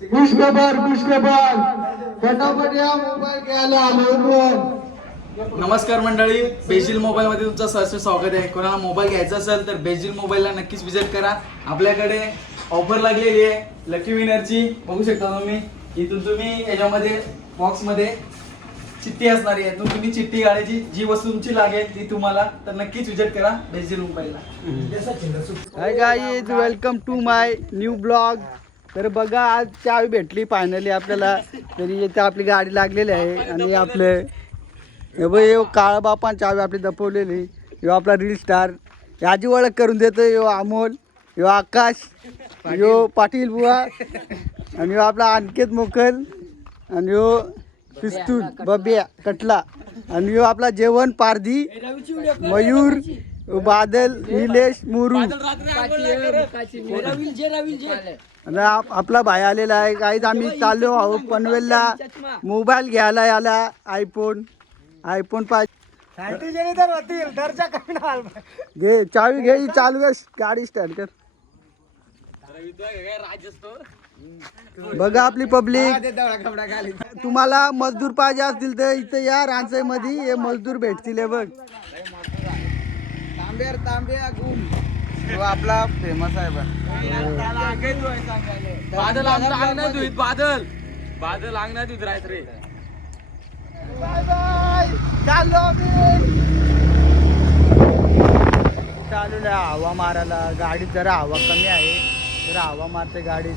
पुष्कभर पुष्कभर फटाफट या मोबाईल घ्यायला आलो पण नमस्कार मंडळी बेजिल मोबाईल मध्ये तुमचं सहर्ष स्वागत आहे. कोणाला मोबाईल घ्यायचा असेल तर बेजिल मोबाईलला नक्कीच विजिट करा. आपल्याकडे ऑफर लागलेली आहे. लकी विनरची बघू शकता तुम्ही इथून तुम्ही याच्यामध्ये बॉक्समध्ये चिठ्ठी असणार आहे. यातून तुम्ही चिठ्ठी काढायची जी वस्तू तुमची लागेल ती तुम्हाला तर नक्कीच विजिट करा बेजिल मोबाईलला. Hi guys welcome to my new blog तर बघा आज चावी भेटली फायनली आपल्याला. तरी इथे आपली गाडी लागलेली आहे आणि आपले हे बघ बापान चावी आपली दपवलेली. यो आपला रील स्टार याची ओळख करून देतो यो अमोल यो आकाश यो पाटील बुवा आणि यो आपला अनिकेत मोकल आणि यो पिस्तूल बबिया कटला आणि यो आपला जेवण पारधी मयूर बादल निलेश मुरू. आप- आपला भाई आलेला आहे. काहीच आम्ही चाललो आहोत पनवेलला. मोबाईल घ्यायला आला आयफोन आयफोन पाच. घे चावी घे ही चालू कर. गाडी स्टार्ट कर. बघा आपली पब्लिक तुम्हाला मजदूर पाहिजे असतील तर इथं या रांचाई मध्ये हे मजदूर भेटतील हे बघ. तांब्यार तांब्या गुम. तो आपला फेमस आहे बादल अंगणात धुईत बादल. बादल अंगणात धुईत राहत रे. बाय बाय चाललो आम्ही चालू हवा मारायला. गाडीत जरा हवा कमी आहे. जरा हवा मारते गाडीत.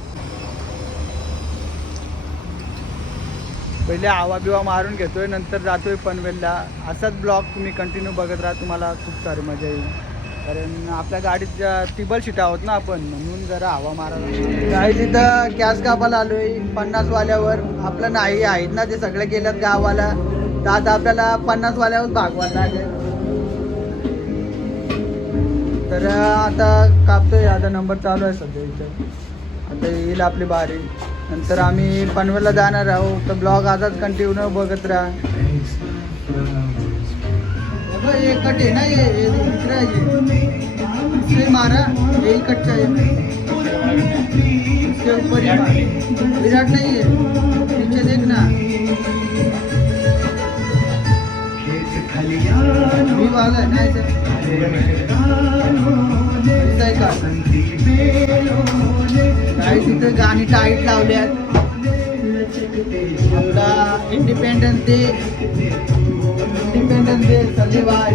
पहिले हवा बिवा मारून घेतोय नंतर जातोय पनवेलला. असाच ब्लॉग तुम्ही कंटिन्यू बघत राहा. तुम्हाला खूप सारी मजा येईल. कारण आपल्या गाडीत ज्या टिबल सीट आहोत ना आपण म्हणून जरा हवा मारायला काही तिथं गॅस कापायला आलोय पन्नास वाल्यावर आपलं नाही आहेत ना ते सगळे गेल्यात गावाला तर आता आपल्याला पन्नास वाल्यावर भागवायला लागेल. तर आता कापतोय आता नंबर चालू आहे सध्या इथं. आता येईल आपली बारी. नंतर आम्ही पनवेलला जाणार आहोत. तर ब्लॉग आताच कंटिन्यू बघत राहा. ये कट है ना ये ये दूसरा आहे हे. इसमें मारा यही कट चाहिए इसके ऊपर ही विराट नहीं है। नीचे देखना। भी वाला है ना ऐसे ऐसा ही काढ. काही तिथं गाणी टाईट लावल्यात आपला इंडिपेंडन्स डे इंडिपेंडन्स डे सलेवाय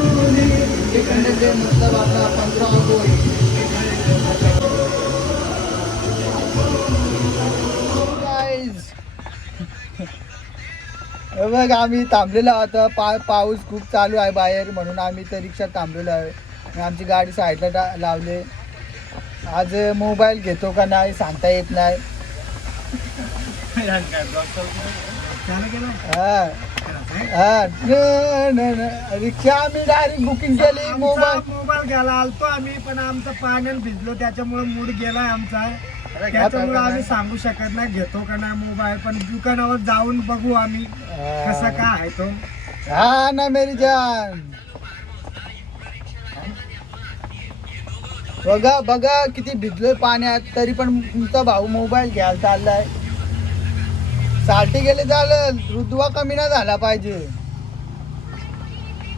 इंडिपेंडन्स डे मतलब आपला पंधरा ऑगस्ट Guys. हे बघ आम्ही थांबलेलो आहोत पा पाऊस खूप चालू आहे बाहेर म्हणून आम्ही तर रिक्षा थांबलेलो आहे आमची गाडी साईडला टा- लावले आज मोबाईल घेतो का नाही सांगता येत नाही. हा. हा. न- न- न. रिक्षा आम्ही डायरेक्ट बुकिंग केली मोबाईल. मोबाईल घ्यायला आलतो आम्ही पण आमचं पाण्यात भिजलो त्याच्यामुळे मूड गेलाय आमचा. त्याच्यामुळे आम्ही सांगू शकत नाही घेतो का नाही मोबाईल पण दुकानावर जाऊन बघू आम्ही कसा काय आहे तो. हा ना मेरी जान. बघा बघा किती भिजलोय पाण्यात तरी पण तुमचा भाऊ मोबाईल घ्यायला चाललाय. साठी गेले झालं रुतवा कमी ना झाला पाहिजे.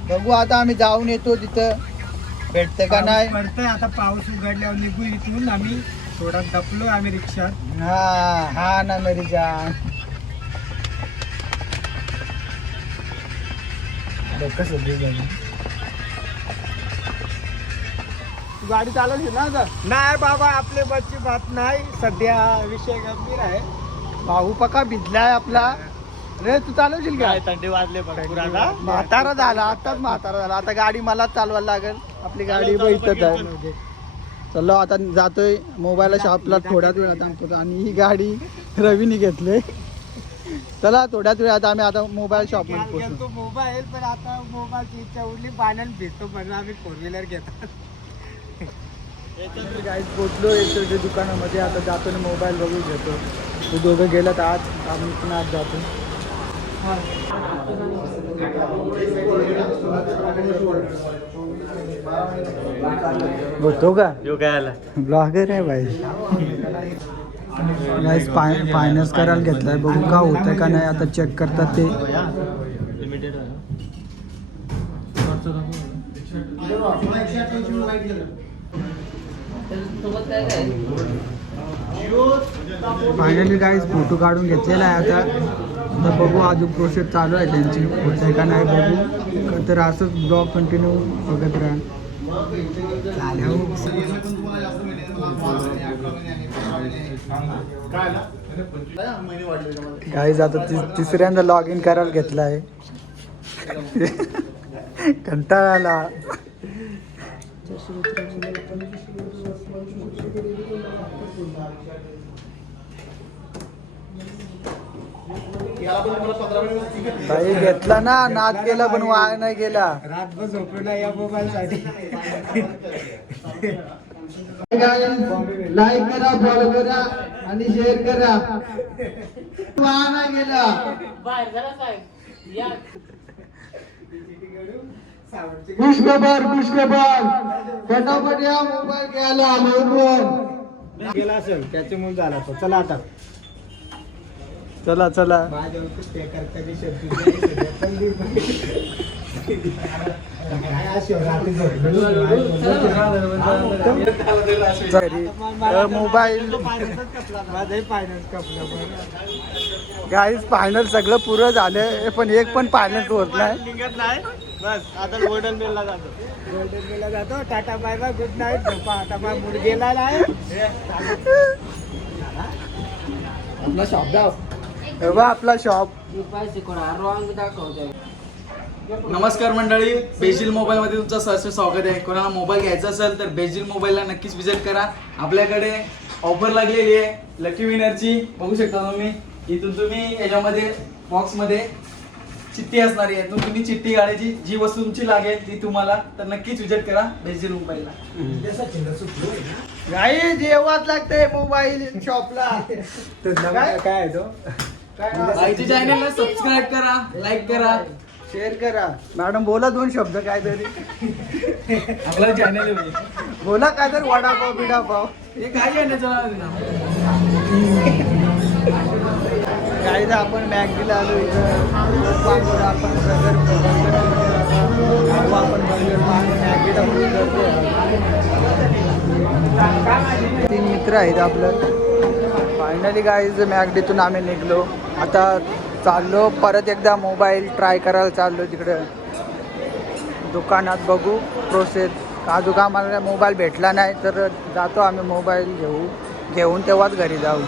बघू आता आम्ही जाऊन येतो तिथं. भेटते का नाही? पडतंय आता पाऊस उघडल्यावर निघू इथून. आम्ही थोडा दपलो आम्ही रिक्षात. हा हा ना मेरी जान कसं गाडी चालवशील ना आता? नाही बाबा आपले बच्ची बात नाही. सध्या विषय गंभीर आहे. भाऊ पका भिजलाय आपला. रे तू चालवशील का? थंडी वाजले म्हातारा झाला आताच म्हातारा झाला. आता गाडी मला चालवायला लागेल. आपली गाडी बैठत आहे. चलो आता जातोय. मोबाईल शॉपला थोड्याच वेळात थांबतो आणि ही गाडी रवीने घेतली. चला थोड्याच वेळात आम्ही आता मोबाईल काल पोहोचू. गेलतो मोबाईल पण आता मोबाईलची इच्छा उरली. पाण्यात भिजतो म्हणून आम्ही फोर व्हीलर घेतो गाईज पोचलो इकडच्या दुकानामध्ये. आता जातो आणि मोबाईल बघू घेतो. ते दोघं गेलं आज. आम्ही पण आज जातो. होतो का? यो काय आला? ब्लॉगर आहे भाई. गाईस फायनान्स करायला घेतलाय. बघू का होतंय का नाही. आता चेक करतात ते. फायनली गाईज फोटो काढून घेतलेला आहे आता. आता बघू अजून प्रोसेस चालू आहे त्यांची. होतंय का नाही बघू. तर असंच ब्लॉग कंटिन्यू बघत राहा. गाईज आता तिसऱ्यांदा लॉग इन करायला घेतला आहे कंटाळा आला. काही घेतला ना नाद केला पण वाया नाही गेला. रातभर झोपलो या मोबाईल साठी लाईक करा फॉलो करा आणि शेअर करा. वाया नाही गेला. पुष्कभर पुष्कभर फटाफट या मोबाईल घ्यायला मोबाईल गेला असेल त्याच्यामुळे झाला तो. चला आता. चला चला. मोबाईल. गाईज फायनल सगळं पुरं झालं पण एक पण फायनल होत नाही. बस आता गोल्डन बेलला जातो. गोल्डन बेलला जातो. Tata bye bye good night झोपा आता माझा मूड गेला आहे आपला शॉप जाव बा आपला शॉप नमस्कार मंडळी बेजिल मोबाईल मध्ये तुमचं सहर्ष स्वागत आहे. कोणाला मोबाईल घ्यायचा असेल तर बेजिल मोबाईलला नक्कीच विजिट करा. आपल्याकडे ऑफर लागलेली आहे. लकी विनरची बघू शकता तुम्ही. इथून तुम्ही याच्यामध्ये बॉक्समध्ये चिठ्ठी असणारी आहे. इथून तुम्ही चिठ्ठी काढायची जी वस्तू तुमची लागेल ती तुम्हाला तर नक्कीच विजिट करा बेजिल मोबाईलला गाई जेवाच लागते मोबाईल शॉपला काय? काय आहे तो? आईची चॅनलला सबस्क्राईब करा लाईक करा. शेअर करा. मॅडम बोला दोन शब्द काय तरी आपला चॅनल बोला काय तर वडापाव बिडापाव. हे काय चॅनलचं नाव आपण मॅगडीला आलो इथं. आपण बर्गर बर्गर आपण बर्गर मॅगडीला तीन मित्र आहेत आपलं. फायनली गाईज मॅगडीतून आम्ही निघलो. आता चाललो परत एकदा मोबाईल ट्राय करायला चाललो तिकडं. दुकानात बघू प्रोसेस अजून आम्हाला मोबाईल भेटला नाही तर जातो आम्ही मोबाईल घेऊ. घेऊन तेव्हाच घरी जाऊ.